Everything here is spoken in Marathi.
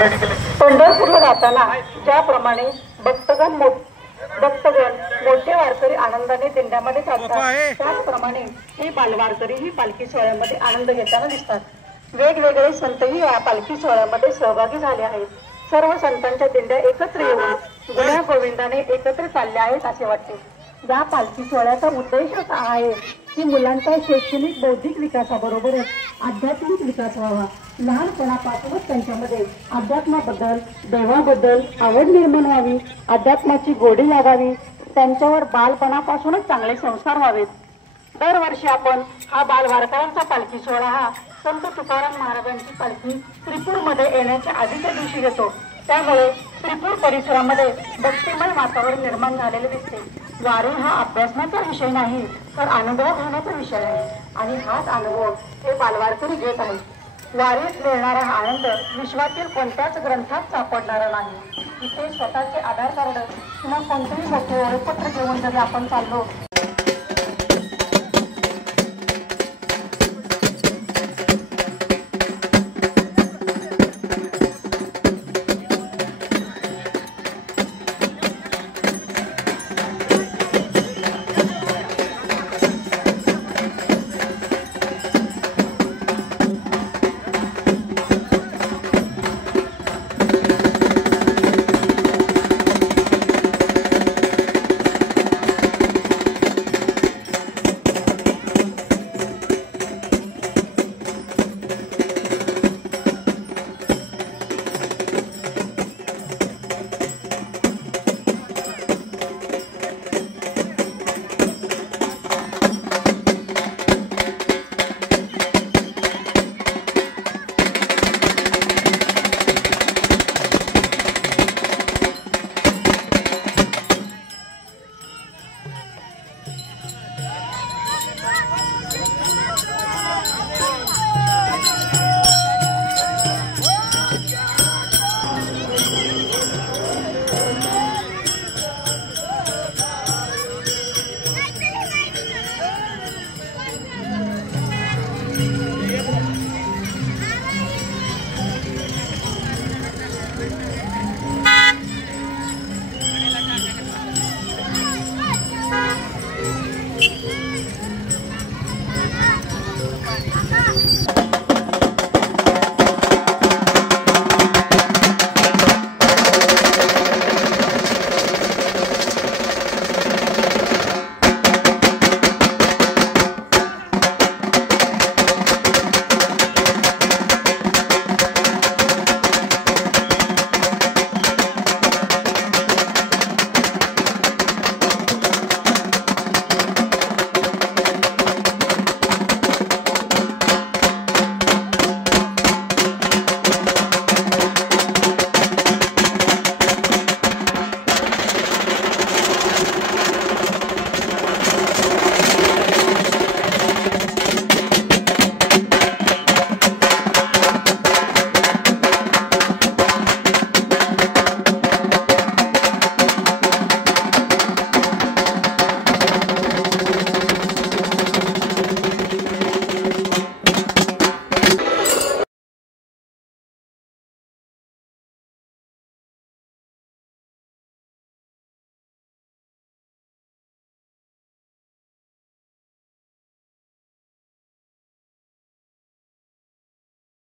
पंढरपूरला जाताना ज्याप्रमाणे भक्तगण मोठे वारकरी आनंदाने दिंड्यामध्ये जातात, त्याचप्रमाणे हे बालवारकरी ही पालखी सोहळ्यामध्ये आनंद घेताना दिसतात। वेगवेगळे संतही या पालखी सोहळ्यामध्ये सहभागी झाले आहेत। सर्व संतांच्या दिंड्या एकत्र येऊन गुण्या गोविंदाने एकत्र चालल्या आहेत असे वाटते। या पालखी सोहळ्याचा उद्देश असा आहे की मुलांचा शैक्षणिक बौद्धिक विकासाबरोबरच आध्यात्मिक विकास व्हावा। लहानपणापासूनच त्यांच्यामध्ये अध्यात्माबद्दल देवाबद्दल आवड निर्माण व्हावी, अध्यात्माची गोडी लागावी, त्यांच्यावर बालपणापासूनच चांगले संस्कार व्हावेत। दरवर्षी आपण हा बालवारकऱ्यांचा पालखी सोहळा हा संत तुकाराम महाराजांची पालखी त्रिपूरमध्ये येण्याच्या आधीच्या दिवशी घेतो। त्यामुळे त्रिपूर परिसरामध्ये भक्तिमय वातावरण निर्माण झालेले दिसते। वारी हा अभ्यासनाचा विषय नाही तर अनुभव घेण्याचा विषय आहे आणि हाच अनुभव हे बालवारकरी घेत आहेत। वारीत मिळणारा हा आनंद विश्वातील कोणत्याच ग्रंथात सापडणारा नाही। इथे स्वतःचे आधार कार्ड किंवा कोणतेही मोठे ओळखपत्र घेऊन जरी आपण चाललो